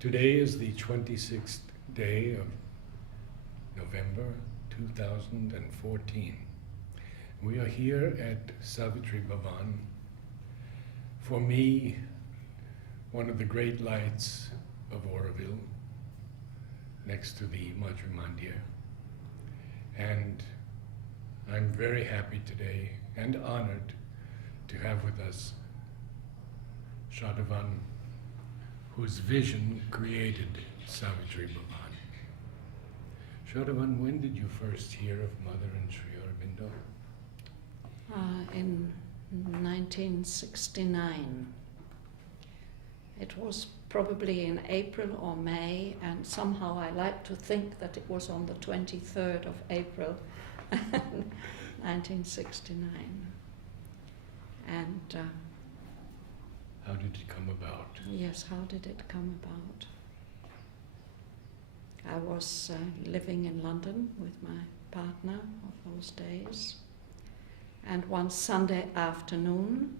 Today is the 26th day of November 2014. We are here at Savitri Bhavan. For me, one of the great lights of Auroville, next to the Madhya Mandir. And I'm very happy today and honored to have with us Shraddhavan, whose vision created Savitri Bhavan. Shraddhavan, when did you first hear of Mother and Sri Aurobindo? In 1969. It was probably in April or May, and somehow I like to think that it was on the 23rd of April, 1969. And how did it come about? yes, how did it come about? I was living in London with my partner of those days, and one Sunday afternoon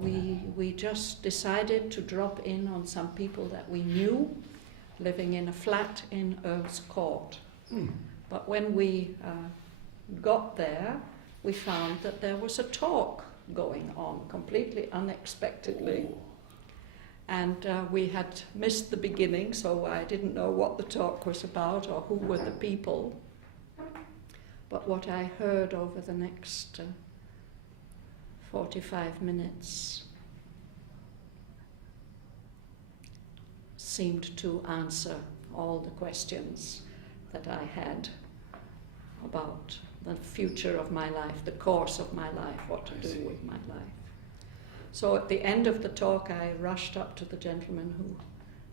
we just decided to drop in on some people that we knew living in a flat in Earl's Court. But when we got there, we found that there was a talk going on completely unexpectedly. And we had missed the beginning, so I didn't know what the talk was about or who were the people. But what I heard over the next 45 minutes seemed to answer all the questions that I had about the future of my life, the course of my life, what to do with my life. So at the end of the talk, I rushed up to the gentleman who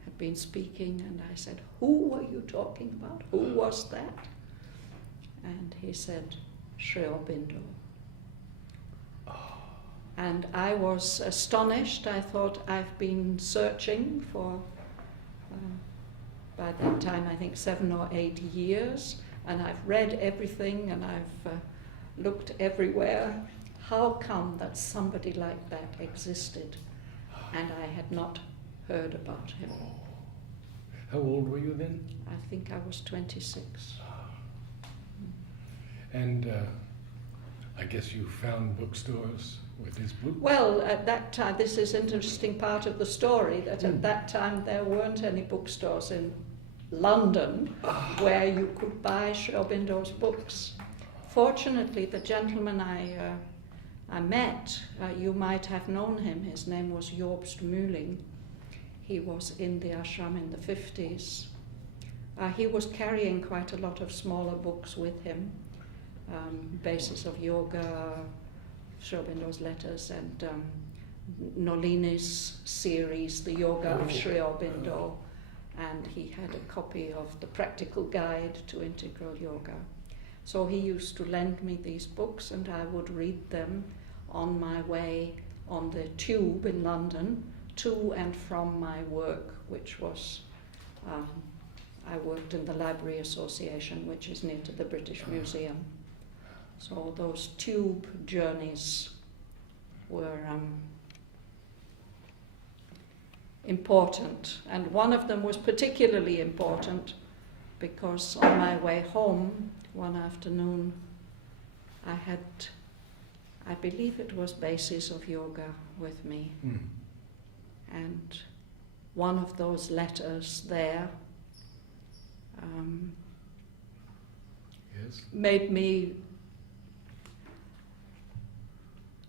had been speaking, and I said, "Who were you talking about? Who was that?" And he said, "Sri Aurobindo." And I was astonished. I thought I've been searching for, by that time, I think 7 or 8 years, and I've read everything and I've looked everywhere. How come that somebody like that existed and I had not heard about him? How old were you then? I think I was 26. And I guess you found bookstores with his books? Well, at that time, this is an interesting part of the story, that at that time there weren't any bookstores in London where you could buy Sri Aurobindo's books. Fortunately, the gentleman I met, you might have known him, his name was Jobst Mühling. He was in the ashram in the 50s. He was carrying quite a lot of smaller books with him, Basis of Yoga, Sri Aurobindo's letters, and Nolini's series, The Yoga of Sri Aurobindo, and he had a copy of the Practical Guide to Integral Yoga. So he used to lend me these books, and I would read them on my way on the tube in London to and from my work, which was, I worked in the Library Association, which is near to the British Museum. So those tube journeys were important, and one of them was particularly important because on my way home one afternoon I had, I believe it was Basis of Yoga with me, and one of those letters there made me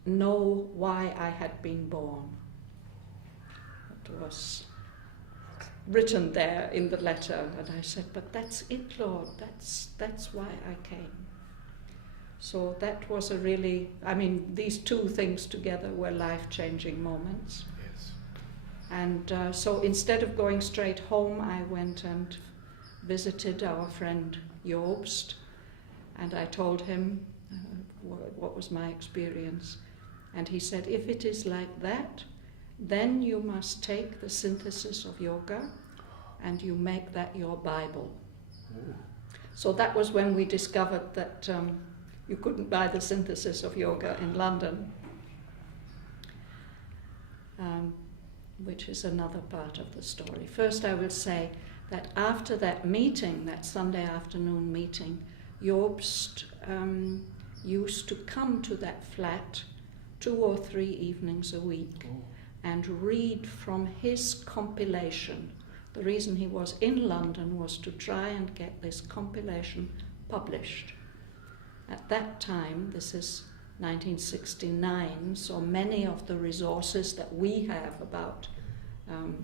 know why I had been born. It was written there in the letter, and I said, "But that's it, Lord, that's why I came." So that was a really, I mean, these two things together were life-changing moments. Yes. And so instead of going straight home, I went and visited our friend Jobst, and I told him what was my experience. And he said, "If it is like that, then you must take the synthesis of yoga and you make that your Bible." So that was when we discovered that you couldn't buy the synthesis of yoga in London. which is another part of the story. First, I will say that after that meeting, that Sunday afternoon meeting, Jobst used to come to that flat 2 or 3 evenings a week and read from his compilation. The reason he was in London was to try and get this compilation published. At that time, this is 1969, so many of the resources that we have about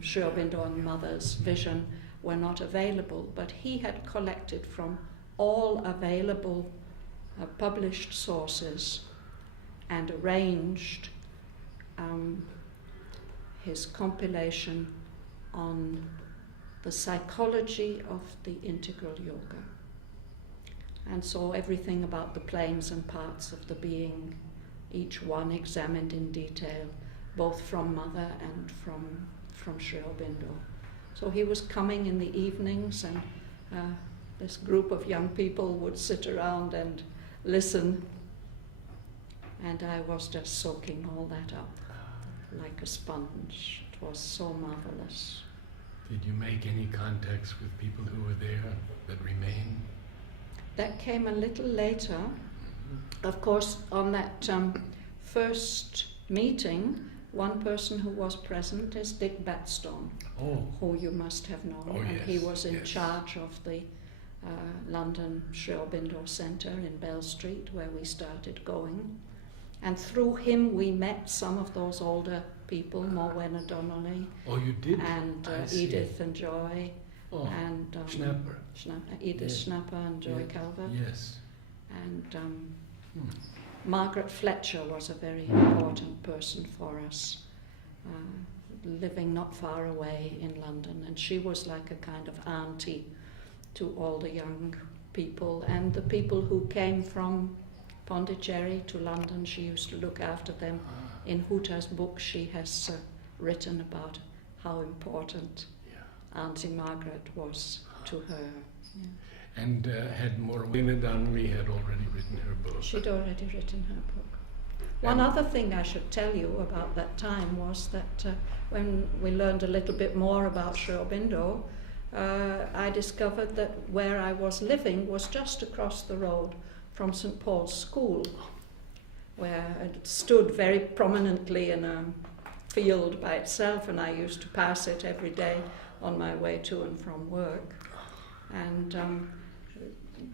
Sri Aurobindo and Mother's vision were not available, but he had collected from all available published sources and arranged his compilation on the psychology of the integral yoga. And so everything about the planes and parts of the being, each one examined in detail, both from Mother and from Sri Aurobindo. So he was coming in the evenings, and this group of young people would sit around and listen, and I was just soaking all that up like a sponge. It was so marvelous. Did you make any contacts with people who were there that remain? That came a little later. Of course, on that first meeting, one person who was present is Dick Batstone, who you must have known. Oh, and yes, he was in yes. charge of the London Sri Aurobindo Centre in Bell Street, where we started going. And through him we met some of those older people, Morwenna Donnelly. Oh, you did? And I see. Edith and Joy. Oh, And Schnapper. Edith Yes. Schnapper and Joy Yes. Calvert. Yes. And Margaret Fletcher was a very important person for us, living not far away in London, and she was like a kind of auntie to all the young people, and the people who came from Pondicherry to London. She used to look after them. In Huta's book she has written about how important Auntie Margaret was to her. Yeah. And had Morwenna Donnelly had already written her book. She'd already written her book. One other thing I should tell you about that time was that when we learned a little bit more about Sri Aurobindo, I discovered that where I was living was just across the road from St. Paul's School, where it stood very prominently in a field by itself, and I used to pass it every day on my way to and from work. And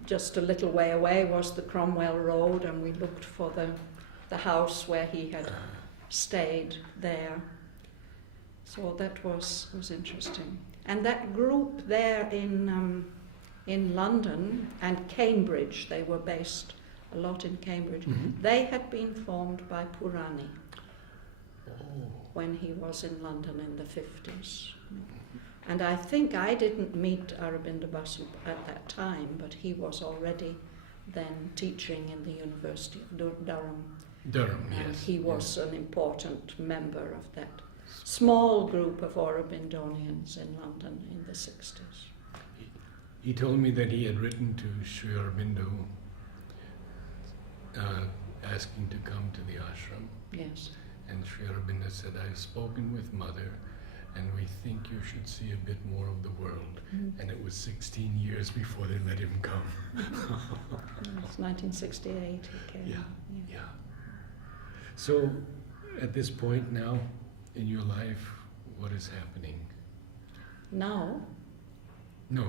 just a little way away was the Cromwell Road, and we looked for the house where he had stayed there. So that was interesting. And that group there in London and Cambridge, they were based a lot in Cambridge, they had been formed by Purani when he was in London in the 50s. And I think I didn't meet Aurobindo Basu at that time, but he was already then teaching in the University of Durham. Durham, And yes. he was an important member of that small group of Aurobindonians in London in the 60s. He told me that he had written to Sri Aurobindo asking to come to the ashram. Yes. And Sri Aurobindo said, I've spoken with Mother, and we think you should see a bit more of the world. And it was 16 years before they let him come. It's 1968 he came. Yeah. So, at this point now in your life, what is happening? Now? No,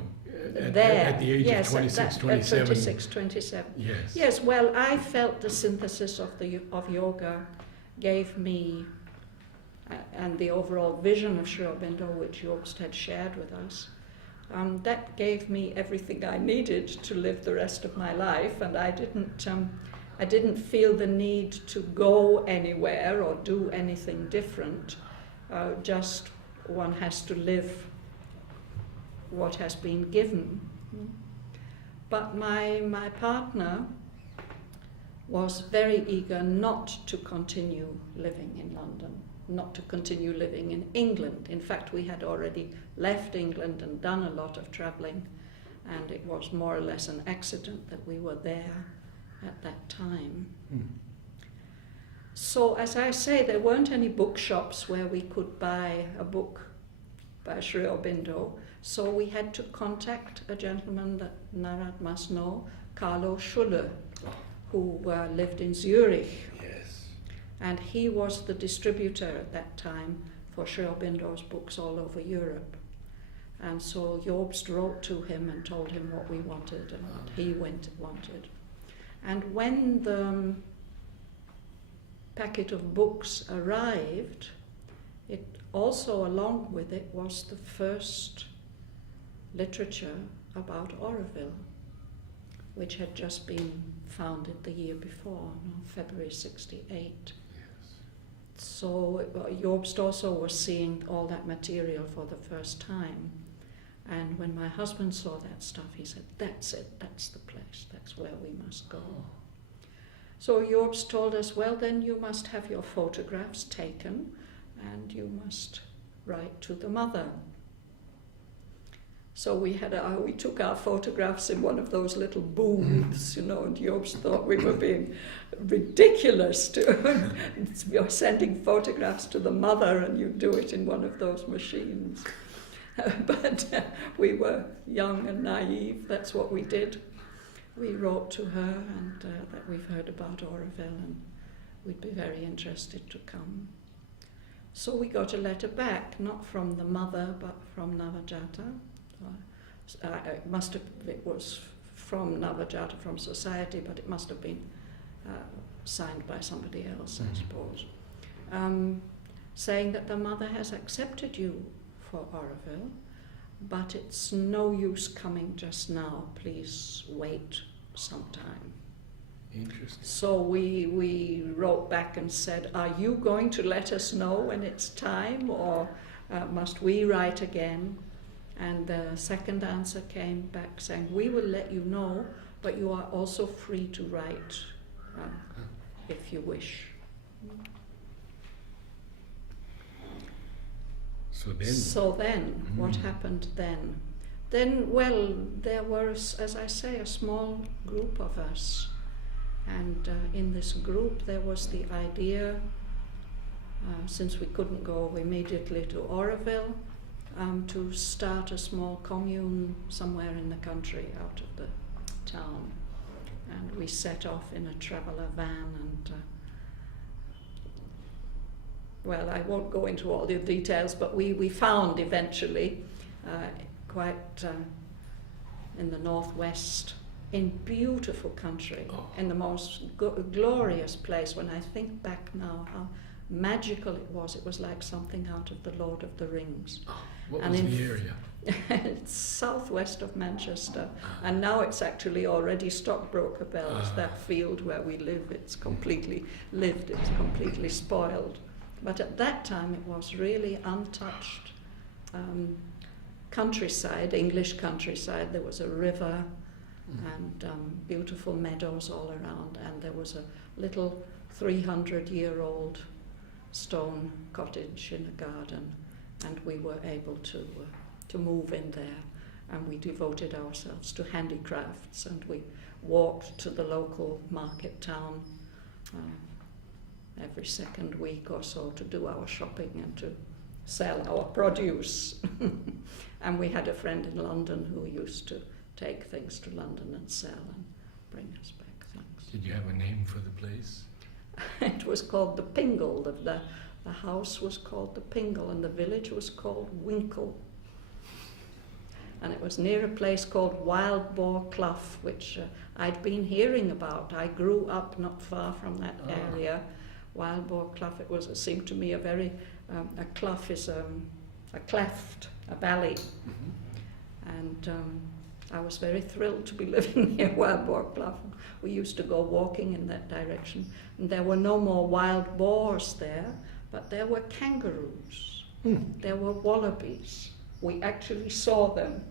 at the age yes, of 26, at 27. 26, 27. Yes. Yes, well, I felt the synthesis of yoga gave me, and the overall vision of Sri Aurobindo, which Jobst had shared with us, that gave me everything I needed to live the rest of my life, and I didn't feel the need to go anywhere or do anything different. Just one has to live what has been given. But my partner was very eager not to continue living in London, not to continue living in England. In fact, we had already left England and done a lot of travelling, and it was more or less an accident that we were there at that time. So, as I say, there weren't any bookshops where we could buy a book by Sri Aurobindo, so we had to contact a gentleman that Narad must know, Carlo Schuller, who lived in Zurich. Yes. And he was the distributor at that time for Sri Aurobindo's books all over Europe. And so Jobst wrote to him and told him what we wanted and what he wanted. And when the packet of books arrived, it also, along with it, was the first literature about Auroville, which had just been founded the year before, February 68. Yes. So Jobst also was seeing all that material for the first time. And when my husband saw that stuff, he said, that's it, that's the place, that's where we must go. Oh. So Jobst told us, well, then you must have your photographs taken and you must write to the mother. So we took our photographs in one of those little booths, and Jobst thought we were being ridiculous. You're sending photographs to the mother and you do it in one of those machines. But we were young and naive, that's what we did. We wrote to her and that we've heard about Auroville and we'd be very interested to come. So we got a letter back, not from the mother, but from Navajata. It was from Navajata, from society, but it must have been signed by somebody else, I suppose, saying that the mother has accepted you for Auroville, but it's no use coming just now, please wait some time. Interesting. So we wrote back and said, are you going to let us know when it's time, or must we write again? And the second answer came back saying, we will let you know, but you are also free to write if you wish. So then, what happened then? Then, well, there was, as I say, a small group of us. And in this group there was the idea, since we couldn't go immediately to Auroville, to start a small commune somewhere in the country out of the town. And we set off in a traveller van and well, I won't go into all the details, but we found eventually quite in the northwest, in beautiful country, in the most glorious place. When I think back now how magical it was like something out of the Lord of the Rings. What was the area? It's southwest of Manchester, and now it's actually already Stockbroker Bells, that field where we live. It's completely lived, it's completely spoiled. But at that time it was really untouched countryside, English countryside. There was a river and beautiful meadows all around, and there was a little 300-year-old stone cottage in a garden, and we were able to move in there, and we devoted ourselves to handicrafts, and we walked to the local market town every second week or so to do our shopping and to sell our produce. And we had a friend in London who used to take things to London and sell and bring us back things. Did you have a name for the place? It was called the Pingle. The house was called the Pingle, and the village was called Winkle. And it was near a place called Wild Boar Clough, which I'd been hearing about. I grew up not far from that area. Wild Boar Clough, it seemed to me a very, a clough is a cleft, a valley. And I was very thrilled to be living near Wild Boar Clough. We used to go walking in that direction, and there were no more wild boars there, but there were kangaroos, there were wallabies. We actually saw them.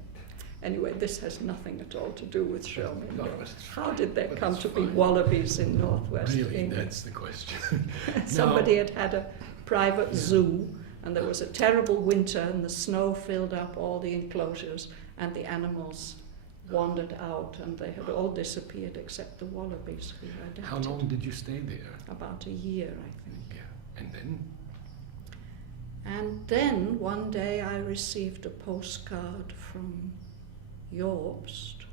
Anyway, this has nothing at all to do with Sri Aurobindo. How did there come to be wallabies in northwest England? That's the question. Somebody had a private zoo, and there was a terrible winter, and the snow filled up all the enclosures, and the animals wandered out, and they had all disappeared except the wallabies who adapted. How long did you stay there? About a year, I think. Yeah. And then? And then one day I received a postcard from Jobst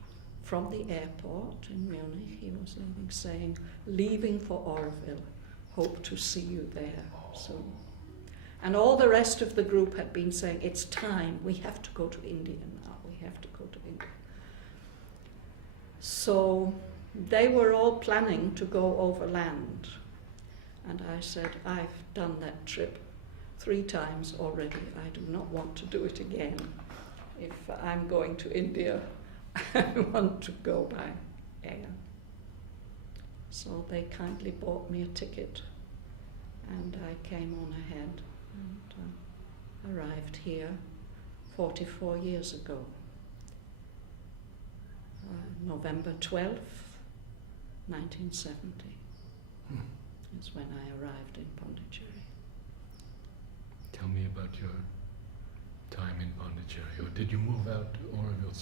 from the airport in Munich. He was leaving, saying, "Leaving for Auroville. Hope to see you there soon." And all the rest of the group had been saying, "It's time, we have to go to India now, we have to go to India." So they were all planning to go overland. And I said, "I've done that trip 3 times already. I do not want to do it again. If I'm going to India, I want to go by air." So they kindly bought me a ticket, and I came on ahead and arrived here 44 years ago. November 12th, 1970 is when I arrived in Pondicherry. Tell me about your time in Pondicherry. Or did you move out to Auroville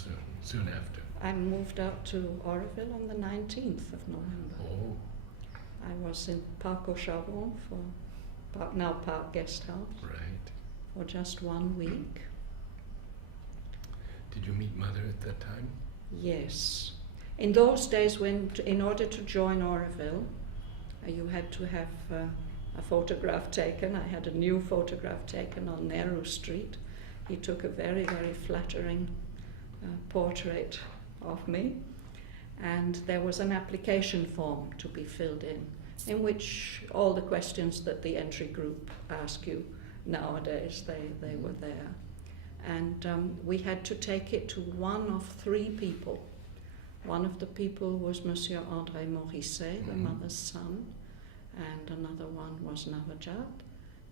soon after? I moved out to Auroville on the 19th of November. Oh. I was in Parc au Charbon for now Park Guest House Right. for just 1 week. Did you meet Mother at that time? Yes. In those days, in order to join Auroville, you had to have a photograph taken. I had a new photograph taken on Nehru Street. He took a very, very flattering portrait of me. And there was an application form to be filled in which all the questions that the entry group ask you nowadays, they were there. And we had to take it to one of 3 people. One of the people was Monsieur André Morisset, the mother's son, and another one was Narad,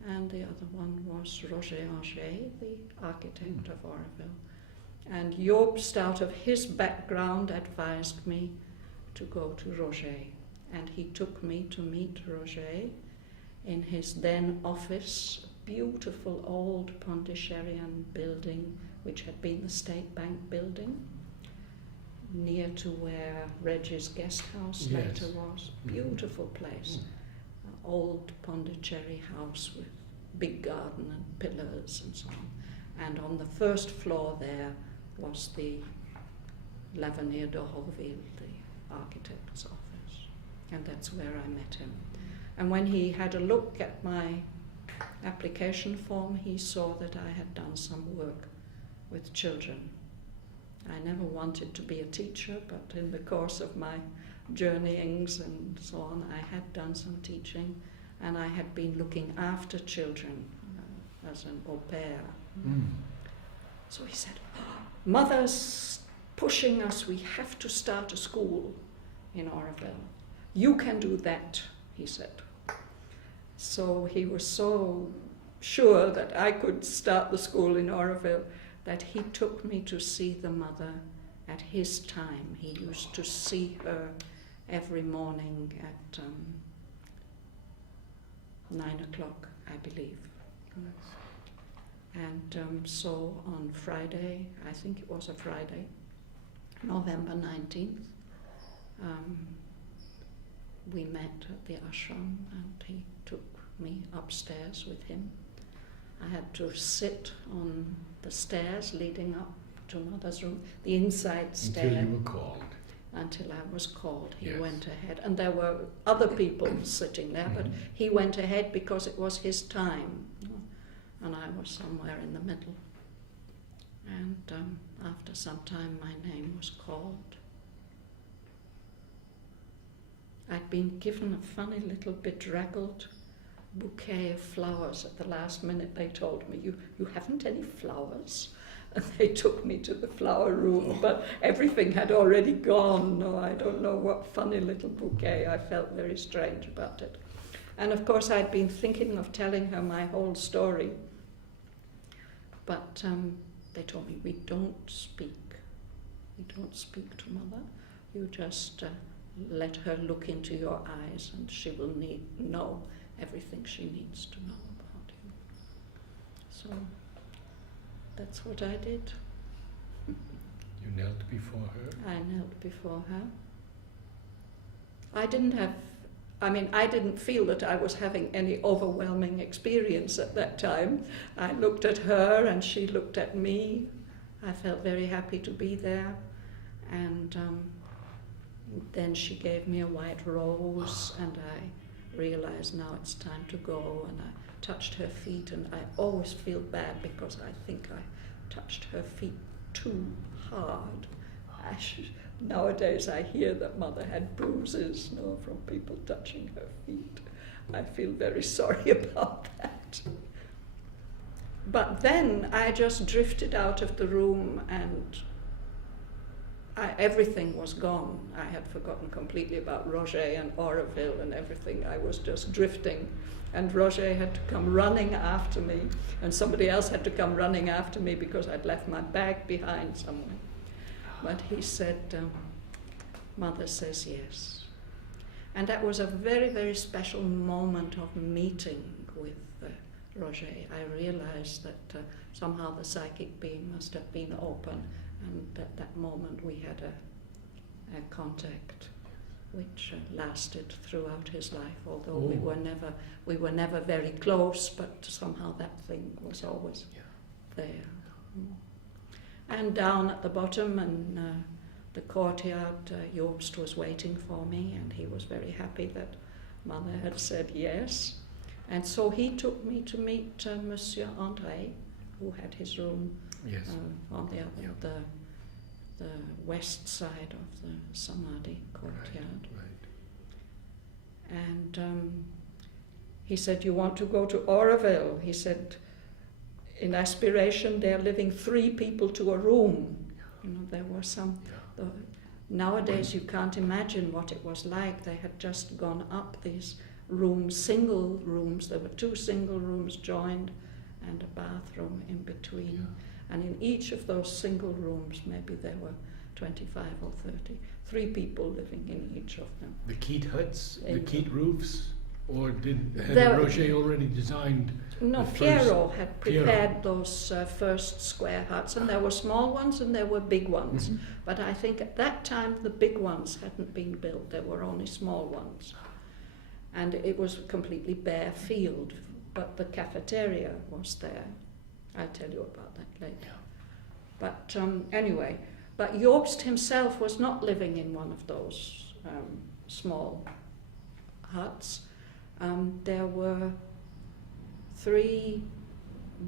and the other one was Roger Anger, the architect of Auroville. And Jobst, out of his background, advised me to go to Roger. And he took me to meet Roger in his then office, beautiful old Pondicherrian building, which had been the State Bank building, near to where Reggie's guest house later was. Beautiful place. Old Pondicherry house with big garden and pillars and so on. And on the first floor there was the L'Avenir d'Auroville, the architect's office. And that's where I met him. And when he had a look at my application form, he saw that I had done some work with children. I never wanted to be a teacher, but in the course of my journeyings and so on, I had done some teaching, and I had been looking after children as an au pair. So he said, "Mother's pushing us, we have to start a school in Auroville. You can do that," he said. So he was so sure that I could start the school in Auroville that he took me to see the mother at his time. He used to see her every morning at 9 o'clock, I believe. And so on Friday, I think it was a Friday, November 19th, we met at the ashram, and he took me upstairs with him. I had to sit on the stairs leading up to Mother's room, the inside stair. Until you were called. Until I was called. He Yes. went ahead. And there were other people sitting there, but he went ahead because it was his time. And I was somewhere in the middle. And after some time, my name was called. I'd been given a funny little bedraggled bouquet of flowers at the last minute. They told me, you haven't any flowers? And they took me to the flower room, but everything had already gone. No, I don't know what funny little bouquet. I felt very strange about it. And of course, I'd been thinking of telling her my whole story. But they told me, we don't speak. We don't speak to Mother. You just let her look into your eyes, and she will know everything she needs to know about you. So that's what I did. You You knelt before her? I knelt before her. I didn't feel that I was having any overwhelming experience at that time. I looked at her and she looked at me. I felt very happy to be there. And then she gave me a white rose and I realized now it's time to go, and I touched her feet, and I always feel bad because I think I touched her feet too hard. Nowadays I hear that Mother had bruises, from people touching her feet. I feel very sorry about that. But then I just drifted out of the room and everything was gone. I had forgotten completely about Roger and Auroville and everything. I was just drifting. And Roger had to come running after me, and somebody else had to come running after me because I'd left my bag behind somewhere. But he said, Mother says yes. And that was a very, very special moment of meeting with Roger. I realized that somehow the psychic being must have been open, and at that moment we had a contact which lasted throughout his life, although we were never very close, but somehow that thing was always there. And down at the bottom in the courtyard, Jobst was waiting for me, and he was very happy that Mother had said yes. And so he took me to meet Monsieur André, who had his room on the other, the west side of the Samadhi courtyard. Right. And he said, you want to go to Auroville? He said, in Aspiration they're living 3 people to a room. There were some... Nowadays you can't imagine what it was like. They had just gone up these rooms, single rooms. There were 2 single rooms joined and a bathroom in between. And in each of those single rooms, maybe there were 25 or 30, 3 people living in each of them. The Keat huts, the Keat roofs, or had Roger already designed? No, Pierrot had prepared those first square huts, and there were small ones and there were big ones. Mm-hmm. But I think at that time the big ones hadn't been built, there were only small ones. And it was a completely bare field, but the cafeteria was there. I'll tell you about that later. But anyway, but Jobst himself was not living in one of those small huts. There were 3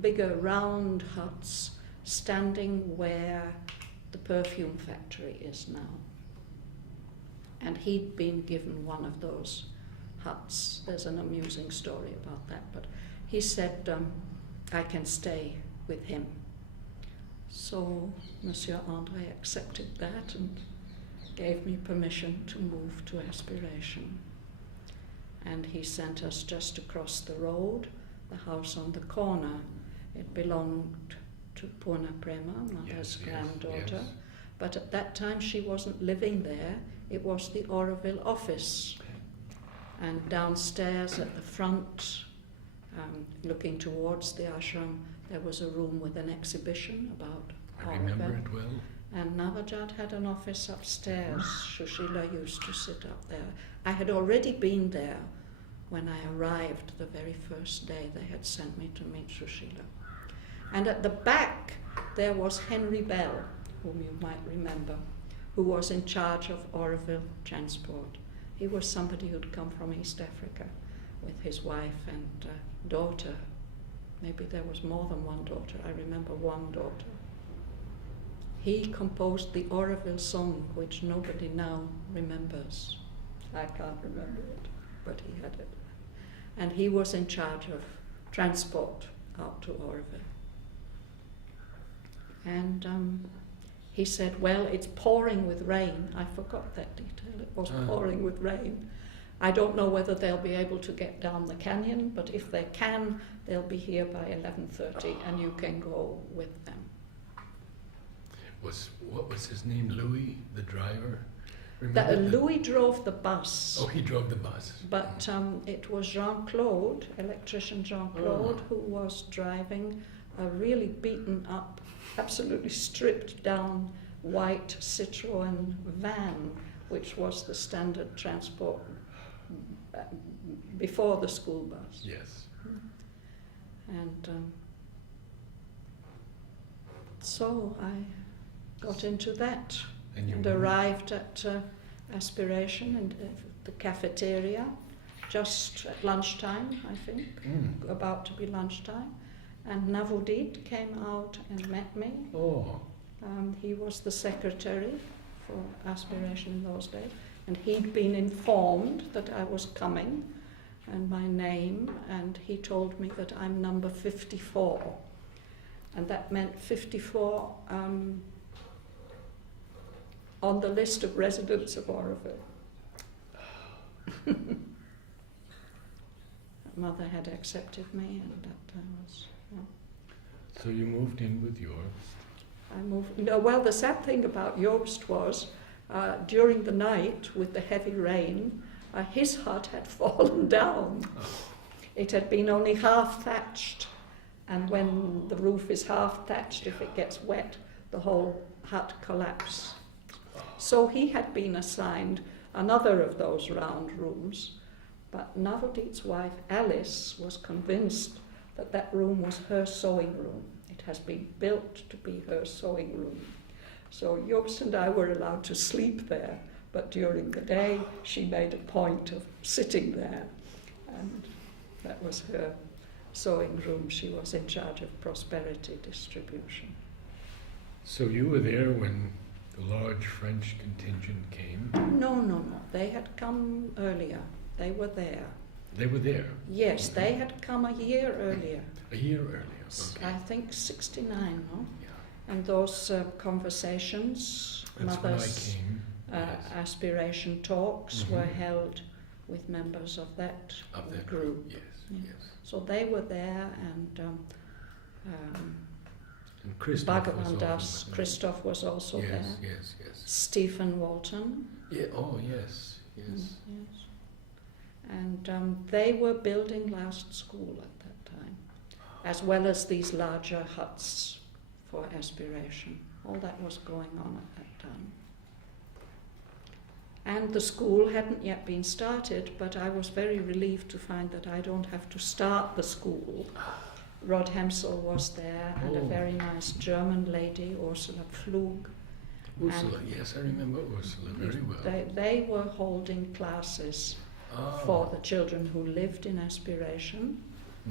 bigger round huts standing where the perfume factory is now. And he'd been given one of those huts. There's an amusing story about that, but he said, I can stay with him. So Monsieur André accepted that and gave me permission to move to Aspiration. And he sent us just across the road, the house on the corner. It belonged to Purna Prema, Mother's granddaughter. Yes. But at that time she wasn't living there. It was the Auroville office. Okay. And downstairs at the front, looking towards the ashram, there was a room with an exhibition about Auroville. I remember it well. And Navajat had an office upstairs. Shushila used to sit up there. I had already been there when I arrived the very first day. They had sent me to meet Shushila. And at the back there was Henry Bell, whom you might remember, who was in charge of Auroville transport. He was somebody who'd come from East Africa with his wife and daughter. Maybe there was more than one daughter. I remember one daughter. He composed the Auroville song, which nobody now remembers. I can't remember it, but he had it. And he was in charge of transport out to Auroville. And he said, well, it's pouring with rain. I forgot that detail. It was pouring with rain. I don't know whether they'll be able to get down the canyon, but if they can, they'll be here by 11:30, and you can go with them. What was his name? Louis, the driver? Louis drove the bus. Oh, he drove the bus. But it was Jean-Claude, electrician Jean-Claude, who was driving a really beaten up, absolutely stripped down white Citroën van, which was the standard transport before the school bus. Yes. And so I got into that and arrived at Aspiration and the cafeteria just at lunchtime, I think, about to be lunchtime. And Navodit came out and met me. Oh. He was the secretary for Aspiration in those days, and he'd been informed that I was coming and my name, and he told me that I'm number 54, and that meant 54 on the list of residents of Auroville. Mother had accepted me, and that was... So you moved in with yours? I moved. No, well, the sad thing about Joost was, during the night with the heavy rain, his hut had fallen down. It had been only half thatched, and when the roof is half thatched, if it gets wet, the whole hut collapses. So he had been assigned another of those round rooms, but Navodit's wife Alice was convinced that that room was her sewing room. It has been built to be her sewing room. So Joost and I were allowed to sleep there, but during the day she made a point of sitting there, and that was her sewing room. She was in charge of prosperity distribution. So you were there when the large French contingent came? No. They had come earlier. They were there. They were there? Yes, they had come a year earlier. A year earlier, okay. I think 69, no? Yeah. And those conversations, That's Mother's when I came. Yes. Aspiration talks were held with members of that group. Yes, Yeah. yes. So they were there, and And Christoph was Bhagavan also Das, with them. Christoph was also yes, there. Yes, yes, Stephen Walton. Yeah. Oh, yes, yes. Yes. And they were building last school at that time, as well as these larger huts for Aspiration. All that was going on at that time. And the school hadn't yet been started, but I was very relieved to find that I don't have to start the school. Rod Hemsel was there, and a very nice German lady, Ursula Pflug. Ursula, yes, I remember Ursula very well. They were holding classes for the children who lived in Aspiration,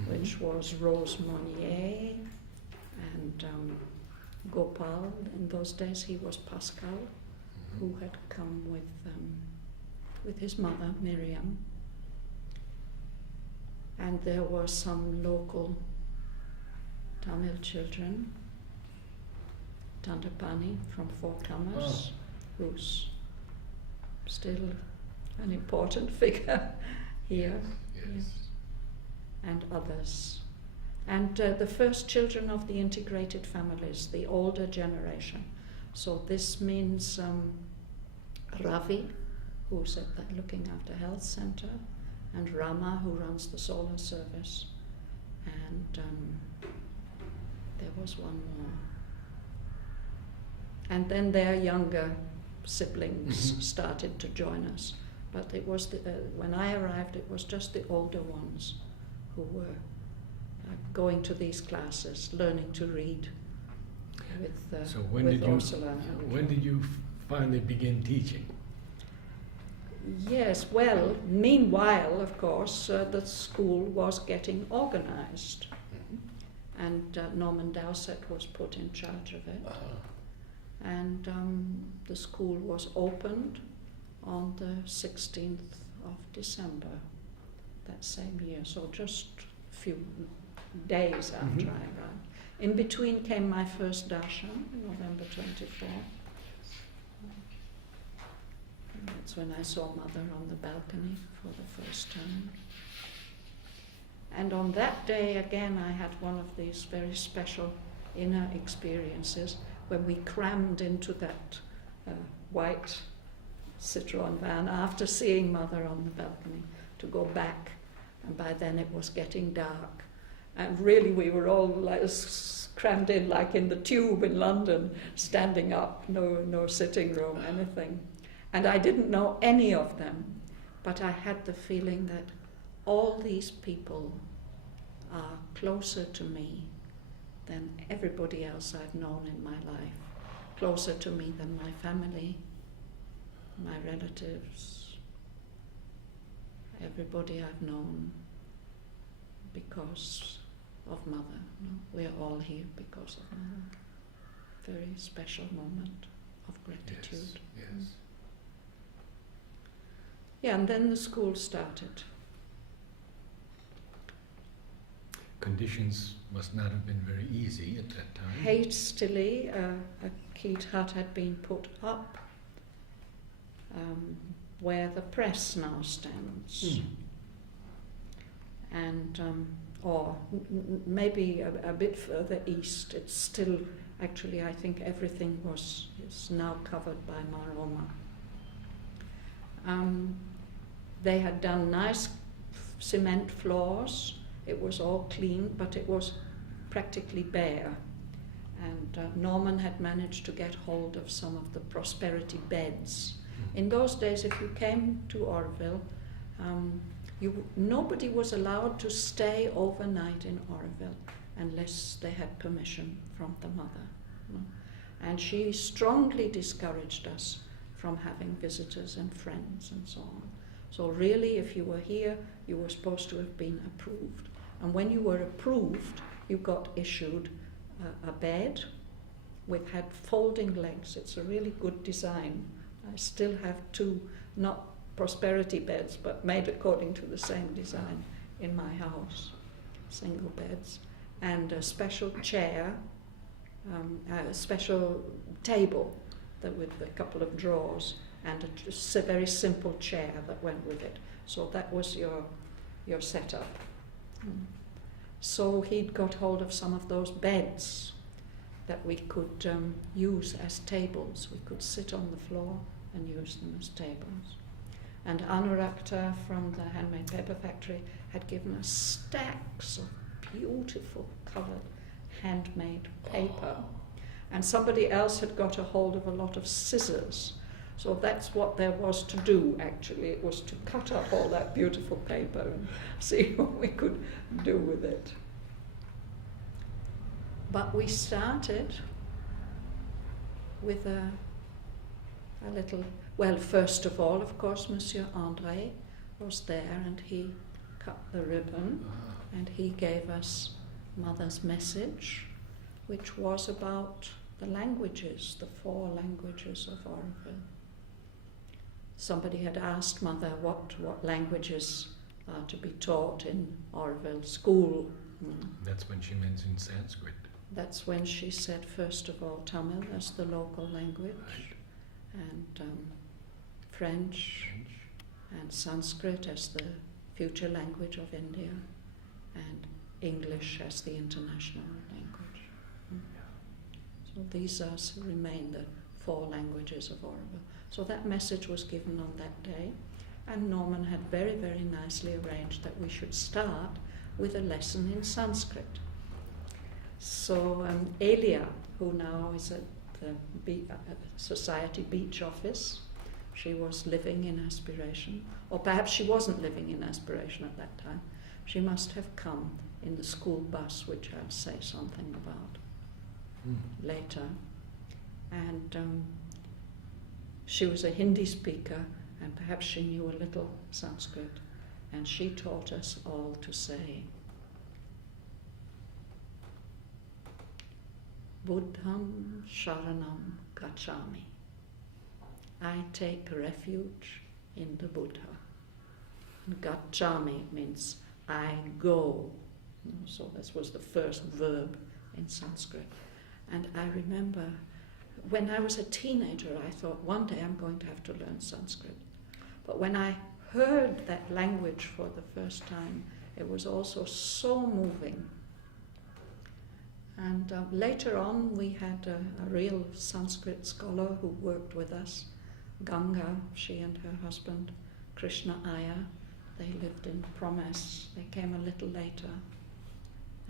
which was Rose Monnier and Gopal. In those days he was Pascal, who had come with his mother, Miriam. And there were some local Tamil children, Tandapani from Four Comers, who's still an important figure here. Yes. And others. And the first children of the integrated families, the older generation. So this means Ravi, who's at the Looking After Health Center, and Rama, who runs the solar service. And there was one more. And then their younger siblings started to join us. But it was when I arrived, it was just the older ones who were going to these classes, learning to read with So when with did you Ursula. when did you finally begin teaching? Yes, well, meanwhile, of course, the school was getting organized, and Norman Dowsett was put in charge of it. And the school was opened on the 16th of December that same year, so just a few days after I arrived. In between came my first darshan, November 24. And that's when I saw Mother on the balcony for the first time. And on that day again I had one of these very special inner experiences when we crammed into that white Citroën van after seeing Mother on the balcony to go back, and by then it was getting dark, And really we were all like crammed in like in the tube in London, standing up, no sitting room, anything. And I didn't know any of them, but I had the feeling that all these people are closer to me than everybody else I've known in my life, closer to me than my family, my relatives, everybody I've known because of Mother. No? We're all here because of Mother. Very special moment of gratitude. Yes. Yeah, and then the school started. Conditions must not have been very easy at that time. Hastily, a peat hut had been put up where the press now stands. And or maybe a bit further east. It's still, actually, I think everything is now covered by maroma. They had done nice cement floors. It was all clean, but it was practically bare. And Norman had managed to get hold of some of the prosperity beds. In those days, if you came to Auroville, nobody was allowed to stay overnight in Auroville unless they had permission from the mother. No? And she strongly discouraged us from having visitors and friends and so on. So really, if you were here, you were supposed to have been approved. And when you were approved, you got issued a bed with had folding legs. It's a really good design. I still have two, not prosperity beds, but made according to the same design in my house, single beds, and a special chair, a special table that with a couple of drawers, and a very simple chair that went with it. So that was your setup. So he'd got hold of some of those beds that we could use as tables. We could sit on the floor and use them as tables. And Anurakta from the handmade paper factory had given us stacks of beautiful coloured handmade paper. And somebody else had got a hold of a lot of scissors. So that's what there was to do, actually. It was to cut up all that beautiful paper and see what we could do with it. But we started with a little... Well, first of all, of course, Monsieur André was there, and he cut the ribbon, and he gave us Mother's message, which was about the languages, the 4 languages of Auroville. Somebody had asked Mother what languages are to be taught in Auroville school. That's when she mentioned Sanskrit. That's when she said, first of all, Tamil as the local language, right. And French, and Sanskrit as the future language of India, and English as the international language. So these remain the 4 languages of Auroville. So that message was given on that day, and Norman had very, very nicely arranged that we should start with a lesson in Sanskrit. So Elia, who now is at the Society Beach office, she was living in Aspiration, or perhaps she wasn't living in Aspiration at that time. She must have come in the school bus, which I'll say something about later. And she was a Hindi speaker, and perhaps she knew a little Sanskrit, and she taught us all to say, Buddham Sharanam Gacchami. I take refuge in the Buddha. And Gacchami means I go. So this was the first verb in Sanskrit. And I remember when I was a teenager, I thought one day I'm going to have to learn Sanskrit. But when I heard that language for the first time, it was also so moving. And later on, we had a real Sanskrit scholar who worked with us, Ganga, she and her husband, Krishna Iyer. They lived in Promes. They came a little later.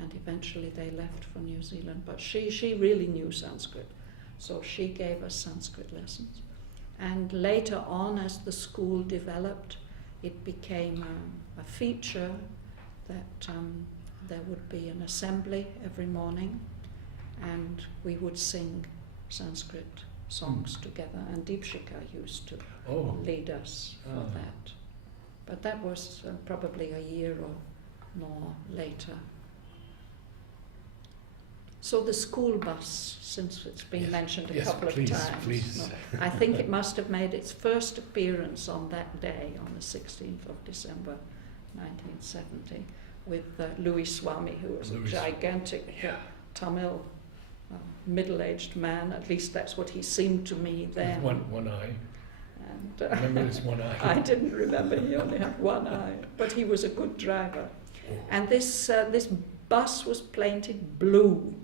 and eventually they left for New Zealand. But she really knew Sanskrit, so she gave us Sanskrit lessons. And later on, as the school developed, it became a feature that there would be an assembly every morning, and we would sing Sanskrit songs together, and Deepshika used to lead us for that. But that was probably a year or more later. So the school bus, since it's been mentioned a couple of times, please. I think it must have made its first appearance on that day, on the 16th of December 1970, with Louis Swami, who was a gigantic Tamil middle-aged man. At least that's what he seemed to me then. With one eye. And, remember his one eye? I didn't remember. He only had one eye, but he was a good driver. And this bus was painted blue.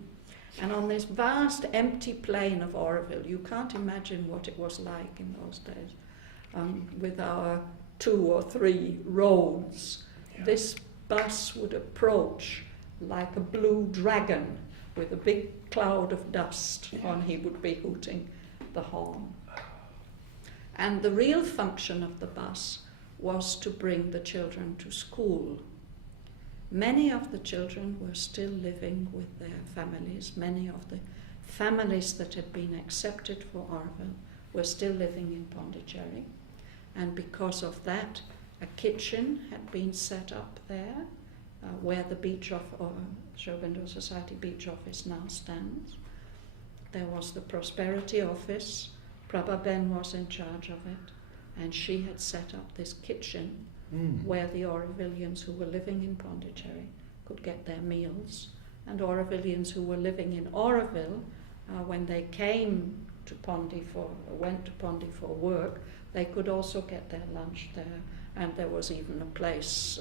And on this vast empty plain of Auroville, you can't imagine what it was like in those days, with our 2 or 3 roads. This bus would approach like a blue dragon with a big cloud of dust on. He would be hooting the horn. And the real function of the bus was to bring the children to school. Many of the children were still living with their families. Many of the families that had been accepted for Auroville were still living in Pondicherry. And because of that, a kitchen had been set up there, where the beach of Shraddhavan Society beach office now stands. There was the prosperity office. Prabha Ben was in charge of it, and she had set up this kitchen where the Aurovillians who were living in Pondicherry could get their meals, and Aurovillians who were living in Auroville, when they went to Pondi for work, they could also get their lunch there, and there was even a place,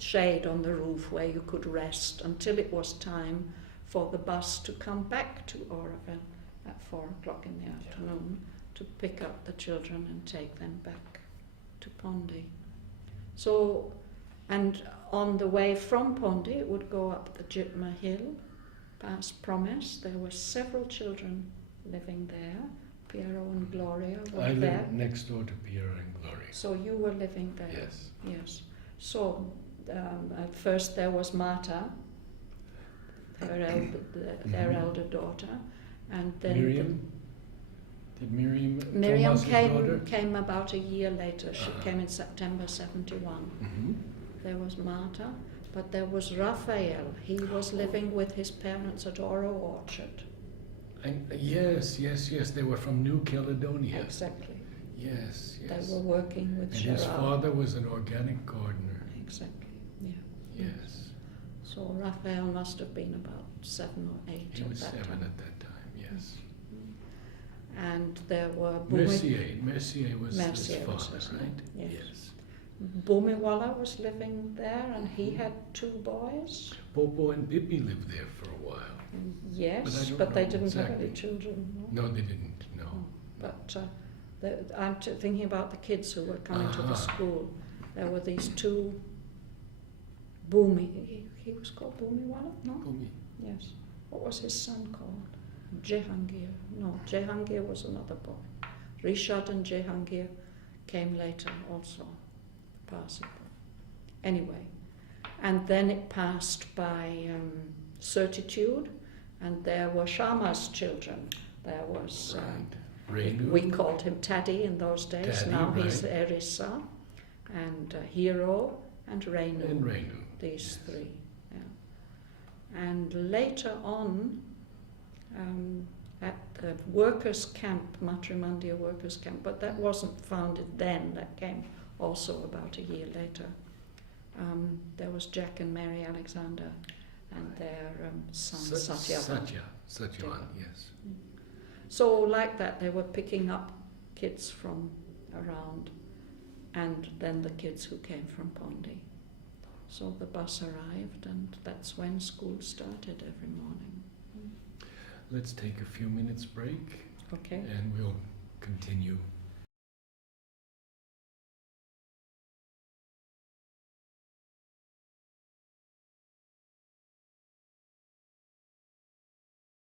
shade on the roof where you could rest until it was time for the bus to come back to Auroville at 4 o'clock in the afternoon to pick up the children and take them back to Pondi. So, and on the way from Pondi, it would go up the Jitma Hill, past Promise. There were several children living there. Piero and Gloria were there. I lived next door to Piero and Gloria. So you were living there? Yes. Yes. So at first there was Marta, their elder daughter, and then Miriam? Did Miriam Miriam came about a year later. She came in September 71. Mm-hmm. There was Marta, but there was Raphael. He was living with his parents at Oro Orchard. And, yes. They were from New Caledonia. Exactly. Yes. They were working with And Sharad. his father was an organic gardener. Exactly. Yeah. Yes. So Raphael must have been about 7 or 8 He was at that 7 time. at that time. Yes. And there were Mercier was his Mercier father, was his right? name, yes. Bhumiwala was living there, and he had 2 boys. Popo and Pippi lived there for a while. Yes, But but they know didn't have exactly. any children. No, they didn't. No. But I'm thinking about the kids who were coming to the school. There were these 2 he was called Bhumiwala? No? Bhumi. Yes. What was his son called? Jehangir. No, Jehangir was another boy. Rishad and Jehangir came later also, passable. Anyway, and then it passed by Certitude, and there were Sharma's children. There was, Renu. we called him Taddy in those days. Taddy, now he's right. Erisa, and Hero, and Renu. And Renu. These 3, yeah. And later on, at the workers' camp, Matrimandia workers' camp, but that wasn't founded then, that came also about a year later. There was Jack and Mary Alexander and their son Satyavan. Yes. So like that, they were picking up kids from around, and then the kids who came from Pondi. So the bus arrived, and that's when school started every morning. Let's take a few minutes break, Okay. and we'll continue